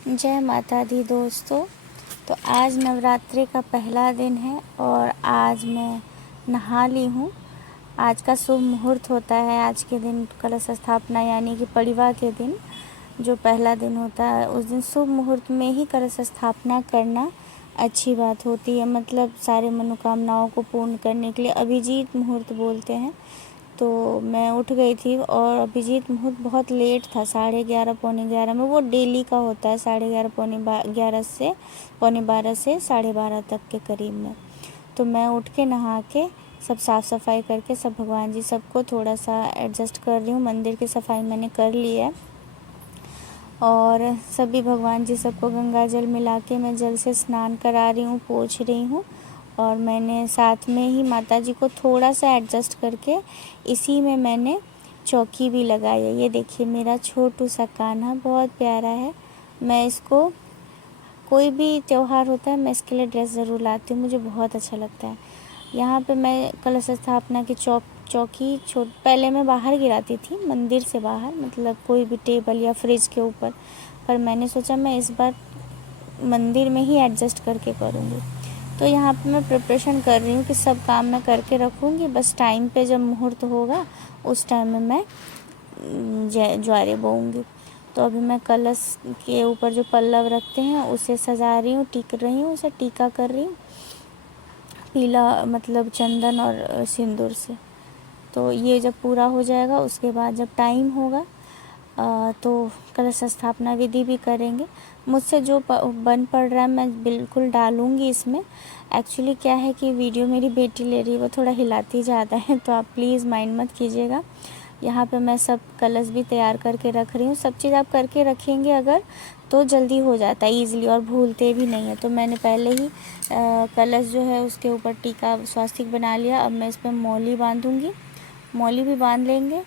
जय माता दी दोस्तों। तो आज नवरात्रि का पहला दिन है और आज मैं नहा ली हूँ। आज का शुभ मुहूर्त होता है। आज के दिन कलश स्थापना यानी कि पड़िवा के दिन जो पहला दिन होता है, उस दिन शुभ मुहूर्त में ही कलश स्थापना करना अच्छी बात होती है। मतलब सारे मनोकामनाओं को पूर्ण करने के लिए अभिजीत मुहूर्त बोलते हैं। तो मैं उठ गई थी और अभिजीत मुहूर्त बहुत लेट था, 11:30 पौने 11 में। वो डेली का होता है, 11:30 पौने 11 से पौने 12 से 12:30 तक के करीब में। तो मैं उठ के नहा के सब साफ़ सफाई करके सब भगवान जी सबको थोड़ा सा एडजस्ट कर रही हूँ। मंदिर की सफाई मैंने कर ली है और सभी भगवान जी सबको गंगा जल मिला के मैं जल से स्नान करा रही हूँ, पोंछ रही हूँ। और मैंने साथ में ही माता जी को थोड़ा सा एडजस्ट करके इसी में मैंने चौकी भी लगाई है। ये देखिए मेरा छोटू सा कान्हा बहुत प्यारा है। मैं इसको कोई भी त्यौहार होता है मैं इसके लिए ड्रेस ज़रूर लाती हूँ, मुझे बहुत अच्छा लगता है। यहाँ पे मैं कलश स्थापना की चौकी पहले मैं बाहर गिराती थी, मंदिर से बाहर, मतलब कोई भी टेबल या फ्रिज के ऊपर। पर मैंने सोचा मैं इस बार मंदिर में ही एडजस्ट करके करूँगी। तो यहाँ पे मैं प्रिपरेशन कर रही हूँ कि सब काम मैं करके रखूँगी, बस टाइम पे जब मुहूर्त होगा उस टाइम में मैं ज्वारे बोऊँगी। तो अभी मैं कलश के ऊपर जो पल्लव रखते हैं उसे सजा रही हूँ, टीक रही हूँ, उसे टीका कर रही हूँ पीला, मतलब चंदन और सिंदूर से। तो ये जब पूरा हो जाएगा उसके बाद जब टाइम होगा तो कलश स्थापना विधि भी करेंगे। मुझसे जो बन पड़ रहा है मैं बिल्कुल डालूँगी इसमें। एक्चुअली क्या है कि वीडियो मेरी बेटी ले रही है, वो थोड़ा हिलाती ज़्यादा है, तो आप प्लीज़ माइंड मत कीजिएगा। यहाँ पे मैं सब कलश भी तैयार करके रख रही हूँ। सब चीज़ आप करके रखेंगे अगर तो जल्दी हो जाता है ईज़िली और भूलते भी नहीं है। तो मैंने पहले ही कलश जो है उसके ऊपर टीका स्वास्तिक बना लिया। अब मैं इस पर मौली बांधूँगी, मौली भी बांध लेंगे।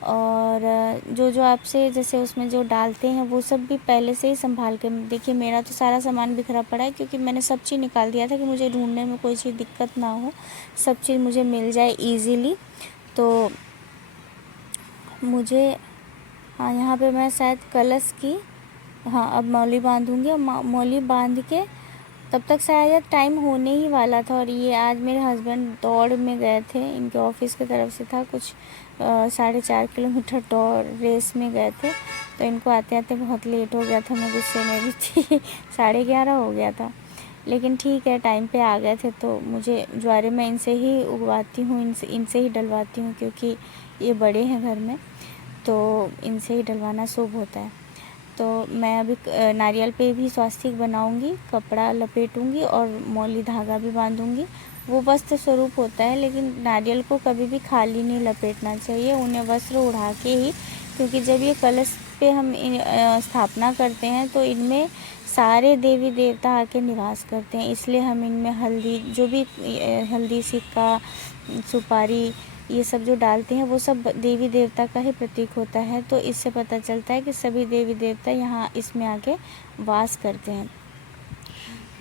और जो जो आपसे जैसे उसमें जो डालते हैं वो सब भी पहले से ही संभाल के, देखिए मेरा तो सारा सामान बिखरा पड़ा है क्योंकि मैंने सब चीज़ निकाल दिया था कि मुझे ढूंढने में कोई चीज़ दिक्कत ना हो, सब चीज़ मुझे मिल जाए इजीली। तो मुझे यहाँ पे मैं शायद कलश की अब मौली बांधूँगी और मौली बांध के तब तक शायद टाइम होने ही वाला था। और ये आज मेरे हस्बैंड दौड़ में गए थे, इनके ऑफिस की तरफ से था कुछ 4.5 किलोमीटर दौड़ रेस में गए थे। तो इनको आते आते बहुत लेट हो गया था, मैं गुस्से में भी थी 11:30 हो गया था, लेकिन ठीक है टाइम पे आ गए थे। तो मुझे ज्वारे मैं इनसे ही उगवाती हूँ, इनसे ही डलवाती हूँ क्योंकि ये बड़े हैं घर में, तो इनसे ही डलवाना शुभ होता है। तो मैं अभी नारियल पे भी स्वास्तिक बनाऊंगी, कपड़ा लपेटूंगी और मौली धागा भी बांधूंगी। वो वस्त्र स्वरूप होता है, लेकिन नारियल को कभी भी खाली नहीं लपेटना चाहिए, उन्हें वस्त्र उड़ा के ही, क्योंकि जब ये कलश पे हम स्थापना करते हैं तो इनमें सारे देवी देवता आके निवास करते हैं। इसलिए हम इनमें हल्दी, जो भी हल्दी, सिक्का, सुपारी, ये सब जो डालते हैं वो सब देवी देवता का ही प्रतीक होता है। तो इससे पता चलता है कि सभी देवी देवता यहाँ इसमें आके वास करते हैं।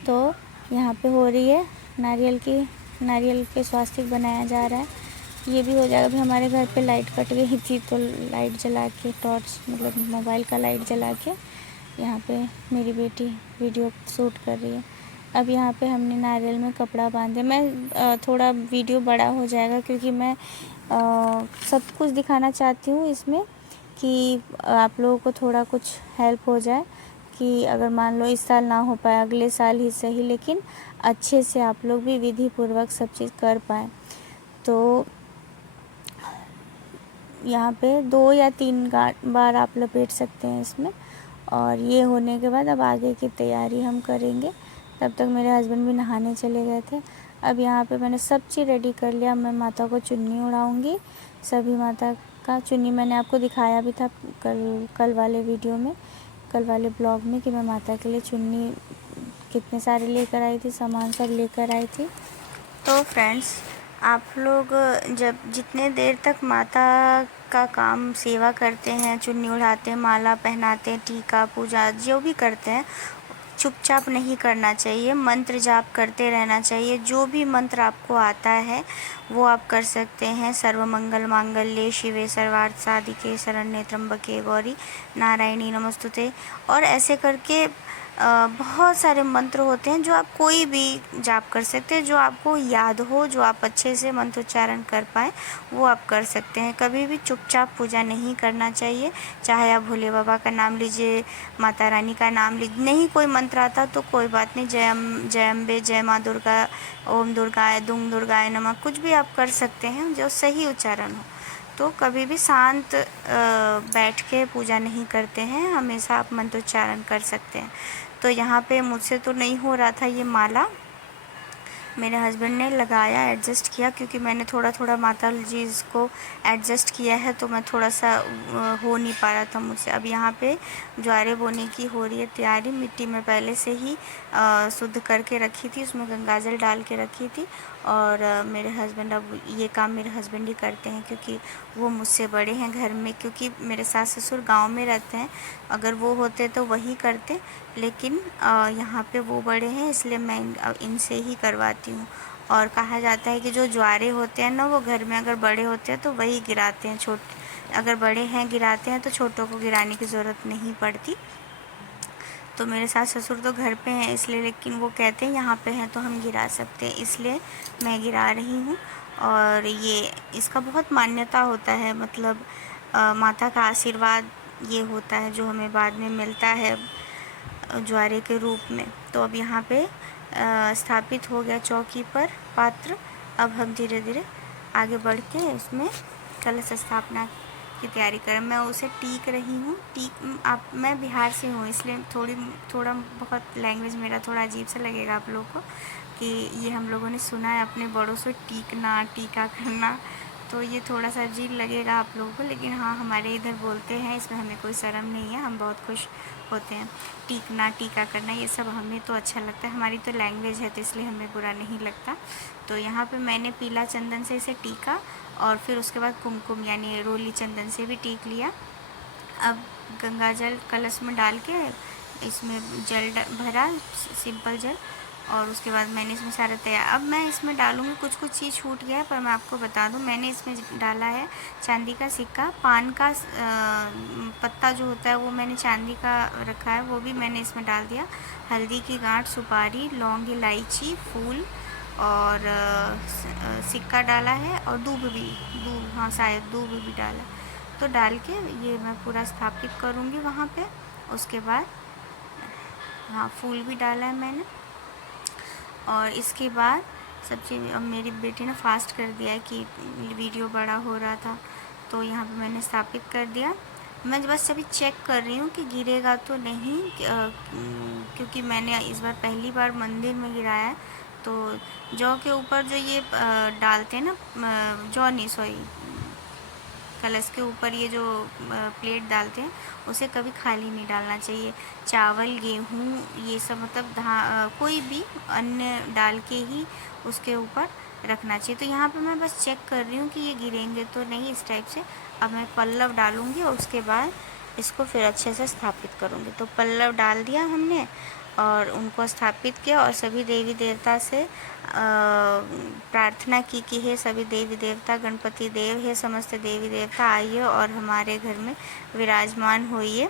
तो यहाँ पे हो रही है नारियल के स्वास्तिक बनाया जा रहा है। ये भी हो जाएगा। अभी हमारे घर पे लाइट कट गई थी तो लाइट जला के, टॉर्च मतलब मोबाइल का लाइट जला के यहाँ पे मेरी बेटी वीडियो शूट कर रही है। अब यहाँ पे हमने नारियल में कपड़ा बांधे। मैं थोड़ा वीडियो बड़ा हो जाएगा क्योंकि मैं सब कुछ दिखाना चाहती हूँ इसमें, कि आप लोगों को थोड़ा कुछ हेल्प हो जाए, कि अगर मान लो इस साल ना हो पाए अगले साल ही सही, लेकिन अच्छे से आप लोग भी विधि पूर्वक सब चीज़ कर पाएँ। तो यहाँ पे 2 या 3 बार आप लपेट सकते हैं इसमें। और ये होने के बाद अब आगे की तैयारी हम करेंगे। तब तक मेरे हस्बैंड भी नहाने चले गए थे। अब यहाँ पे मैंने सब चीज़ रेडी कर लिया। मैं माता को चुन्नी उड़ाऊँगी। सभी माता का चुन्नी मैंने आपको दिखाया भी था कल वाले वीडियो में, कल वाले ब्लॉग में, कि मैं माता के लिए चुन्नी कितने सारे लेकर आई थी, सामान सब लेकर आई थी। तो फ्रेंड्स, आप लोग जब जितने देर तक माता का काम सेवा करते हैं, चुन्नी उड़ाते हैं, माला पहनाते हैं, टीका पूजा जो भी करते हैं, चुपचाप नहीं करना चाहिए, मंत्र जाप करते रहना चाहिए। जो भी मंत्र आपको आता है वो आप कर सकते हैं। सर्वमंगल मांगल्ये शिवे सर्वार्थ साधिके शरण्ये त्र्यंबके गौरी नारायणी नमस्तुते। और ऐसे करके बहुत सारे मंत्र होते हैं जो आप कोई भी जाप कर सकते हैं, जो आपको याद हो, जो आप अच्छे से मंत्रोच्चारण कर पाएँ वो आप कर सकते हैं। कभी भी चुपचाप पूजा नहीं करना चाहिए। चाहे आप भोले बाबा का नाम लीजिए, माता रानी का नाम लीजिए, नहीं कोई मंत्र आता तो कोई बात नहीं, जय अम्बे, जय माँ दुर्गा, ओम दुर्गाय, दुंग दुर्गाय नमः, कुछ भी आप कर सकते हैं जो सही उच्चारण हो। तो कभी भी शांत बैठ के पूजा नहीं करते हैं, हमेशा आप मंत्रोच्चारण कर सकते हैं। तो यहाँ पे मुझसे तो नहीं हो रहा था ये माला, मेरे हस्बैंड ने लगाया, एडजस्ट किया, क्योंकि मैंने थोड़ा थोड़ा माता जी को एडजस्ट किया है, तो मैं थोड़ा सा हो नहीं पा रहा था मुझसे। अब यहाँ पे ज्वारे बोने की हो रही है तैयारी। मिट्टी में पहले से ही शुद्ध करके रखी थी, उसमें गंगाजल डाल के रखी थी। और मेरे हस्बैंड, अब ये काम मेरे हस्बैंड ही करते हैं, क्योंकि वो मुझसे बड़े हैं घर में, क्योंकि मेरे सास ससुर गाँव में रहते हैं। अगर वो होते तो वही करते, लेकिन यहाँ पे वो बड़े हैं, इसलिए मैं इनसे ही करवाती हूँ। और कहा जाता है कि जो ज्वारे होते हैं ना, वो घर में अगर बड़े होते हैं तो वही गिराते हैं, छोटे अगर बड़े हैं गिराते हैं तो छोटों को गिराने की ज़रूरत नहीं पड़ती। तो मेरे सास ससुर तो घर पे हैं इसलिए, लेकिन वो कहते हैं यहाँ पे हैं तो हम गिरा सकते हैं, इसलिए मैं गिरा रही हूँ। और ये इसका बहुत मान्यता होता है, मतलब माता का आशीर्वाद ये होता है जो हमें बाद में मिलता है ज्वारे के रूप में। तो अब यहाँ पे स्थापित हो गया चौकी पर पात्र। अब हम धीरे धीरे आगे बढ़ के उसमें कलश स्थापना की तैयारी करें। मैं उसे टीक रही हूँ। मैं बिहार से हूँ, इसलिए थोड़ा बहुत लैंग्वेज मेरा थोड़ा अजीब सा लगेगा आप लोगों को, कि ये हम लोगों ने सुना है अपने बड़ों से टीकना, टीका करना, तो ये थोड़ा सा अजीब लगेगा आप लोगों को, लेकिन हाँ हमारे इधर बोलते हैं, इसमें हमें कोई शर्म नहीं है, हम बहुत खुश होते हैं। टीकना, टीका करना, ये सब हमें तो अच्छा लगता है, हमारी तो लैंग्वेज है, तो इसलिए हमें बुरा नहीं लगता। तो यहाँ पे मैंने पीला चंदन से इसे टीका, और फिर उसके बाद कुमकुम यानी रोली चंदन से भी टीक लिया। अब गंगा जल कलश में डाल के इसमें जल भरा, सिंपल जल, और उसके बाद मैंने इसमें सारा तैयार। अब मैं इसमें डालूँगी, कुछ चीज़ छूट गया है पर मैं आपको बता दूँ, मैंने इसमें डाला है चांदी का सिक्का, पान का पत्ता जो होता है वो मैंने चांदी का रखा है, वो भी मैंने इसमें डाल दिया। हल्दी की गांठ, सुपारी, लौंग, इलायची, फूल और सिक्का डाला है, और दूब, हाँ शायद दूब भी डाला। तो डाल के ये मैं पूरा स्थापित करूँगी वहाँ पे। उसके बाद हाँ फूल भी डाला है मैंने। और इसके बाद सब चीज़, अब मेरी बेटी ने फास्ट कर दिया है कि वीडियो बड़ा हो रहा था, तो यहाँ पे मैंने स्थापित कर दिया। मैं बस अभी चेक कर रही हूँ कि गिरेगा तो नहीं, क्योंकि मैंने इस बार पहली बार मंदिर में गिराया है। तो जौ के ऊपर जो ये डालते हैं ना, जौ नहीं सॉरी, कलश के ऊपर ये जो प्लेट डालते हैं उसे कभी खाली नहीं डालना चाहिए। चावल, गेहूँ, ये सब मतलब कोई भी अन्न डाल के ही उसके ऊपर रखना चाहिए। तो यहाँ पे मैं बस चेक कर रही हूँ कि ये गिरेंगे तो नहीं, इस टाइप से। अब मैं पल्लव डालूँगी और उसके बाद इसको फिर अच्छे से स्थापित करूँगी। तो पल्लव डाल दिया हमने और उनको स्थापित किया, और सभी देवी देवता से प्रार्थना की कि हे सभी देवी देवता, गणपति देव, हे समस्त देवी देवता, आइए और हमारे घर में विराजमान होइए।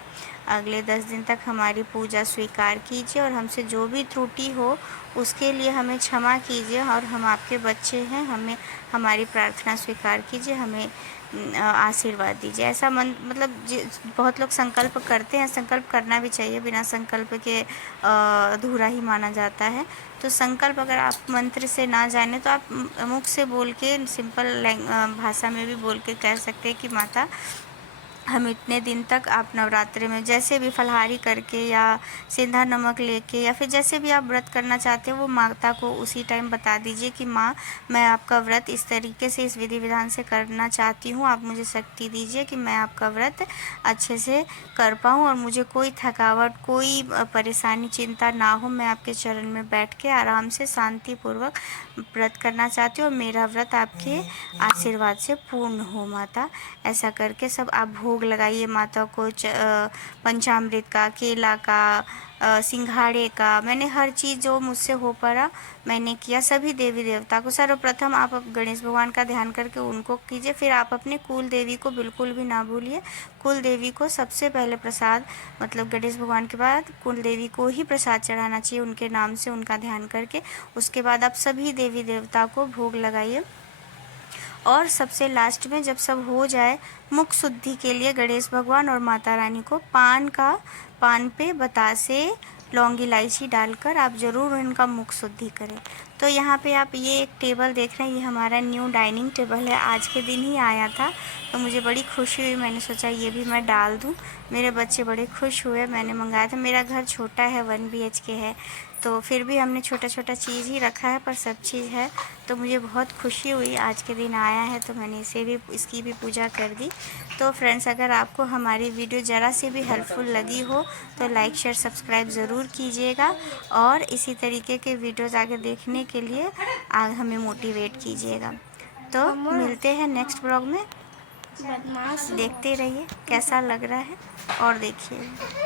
अगले 10 दिन तक हमारी पूजा स्वीकार कीजिए, और हमसे जो भी त्रुटि हो उसके लिए हमें क्षमा कीजिए, और हम आपके बच्चे हैं, हमें हमारी प्रार्थना स्वीकार कीजिए, हमें आशीर्वाद दीजिए। ऐसा मतलब बहुत लोग संकल्प करते हैं, संकल्प करना भी चाहिए, बिना संकल्प के अधूरा ही माना जाता है। तो संकल्प अगर आप मंत्र से ना जाने तो आप मुख से बोल के, सिंपल भाषा में भी बोल के कह सकते हैं कि माता, हम इतने दिन तक आप नवरात्रि में जैसे भी फलाहारी करके या सेंधा नमक लेके या फिर जैसे भी आप व्रत करना चाहते हो, वो माता को उसी टाइम बता दीजिए कि माँ, मैं आपका व्रत इस तरीके से, इस विधि विधान से करना चाहती हूँ, आप मुझे शक्ति दीजिए कि मैं आपका व्रत अच्छे से कर पाऊँ और मुझे कोई थकावट, कोई परेशानी, चिंता ना हो। मैं आपके चरण में बैठ के आराम से शांतिपूर्वक व्रत करना चाहती हूँ, और मेरा व्रत आपके आशीर्वाद से पूर्ण हो माता। ऐसा करके सब आप भोग भोग लगाइए माता को, पंचामृत का, केला का, सिंघाड़े का। मैंने हर चीज़ जो मुझसे हो पड़ा मैंने किया। सभी देवी देवता को सर्वप्रथम आप गणेश भगवान का ध्यान करके उनको कीजिए, फिर आप अपने कुल देवी को बिल्कुल भी ना भूलिए। कुल देवी को सबसे पहले प्रसाद, मतलब गणेश भगवान के बाद कुल देवी को ही प्रसाद चढ़ाना चाहिए, उनके नाम से उनका ध्यान करके। उसके बाद आप सभी देवी देवता को भोग लगाइए। और सबसे लास्ट में जब सब हो जाए, मुख शुद्धि के लिए गणेश भगवान और माता रानी को पान पे बतासे, लौंग, इलायची डालकर आप ज़रूर इनका मुख शुद्धि करें। तो यहाँ पे आप ये एक टेबल देख रहे हैं, ये हमारा न्यू डाइनिंग टेबल है, आज के दिन ही आया था। तो मुझे बड़ी खुशी हुई, मैंने सोचा ये भी मैं डाल दूँ। मेरे बच्चे बड़े खुश हुए, मैंने मंगाया था। मेरा घर छोटा है, 1 BHK है, तो फिर भी हमने छोटा छोटा चीज़ ही रखा है, पर सब चीज़ है। तो मुझे बहुत खुशी हुई, आज के दिन आया है तो मैंने इसकी भी पूजा कर दी। तो फ्रेंड्स, अगर आपको हमारी वीडियो ज़रा से भी हेल्पफुल लगी हो तो लाइक, शेयर, सब्सक्राइब ज़रूर कीजिएगा। और इसी तरीके के वीडियोज़ आगे देखने के लिए हमें मोटिवेट कीजिएगा। तो मिलते हैं नेक्स्ट ब्लॉग में। देखते रहिए कैसा लग रहा है। और देखिए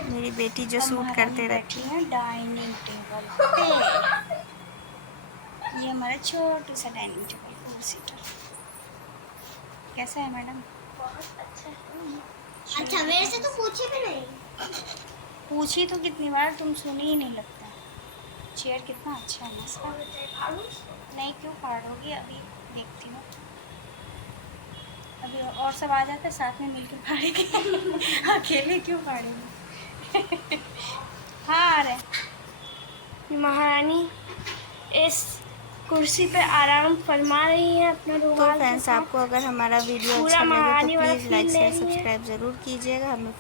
मेरी बेटी जो शूट करते रहती है डाइनिंग टेबल पे। ये हमारा छोटा सा डाइनिंग टेबल 4 सीटर। कैसा है मैडम? बहुत अच्छा है। अच्छा, मेरे से तो पूछे भी नहीं। पूछी तो कितनी बार, तुम सुनी ही नहीं लगता। चेयर कितना अच्छा है इसका। नहीं, क्यों फाड़ोगी? अभी देखती हूँ, अभी और सब आ जाते साथ में मिलकर फाड़ेंगे। अकेले क्यों फाड़ेंगे? हाँ, आ रहे। महारानी इस कुर्सी पे आराम फरमा रही है अपना रुमाल। तो फ्रेंड्स, आपको अगर हमारा वीडियो अच्छा लगे तो प्लीज़ लाइक, शेयर, सब्सक्राइब ज़रूर कीजिएगा। हमें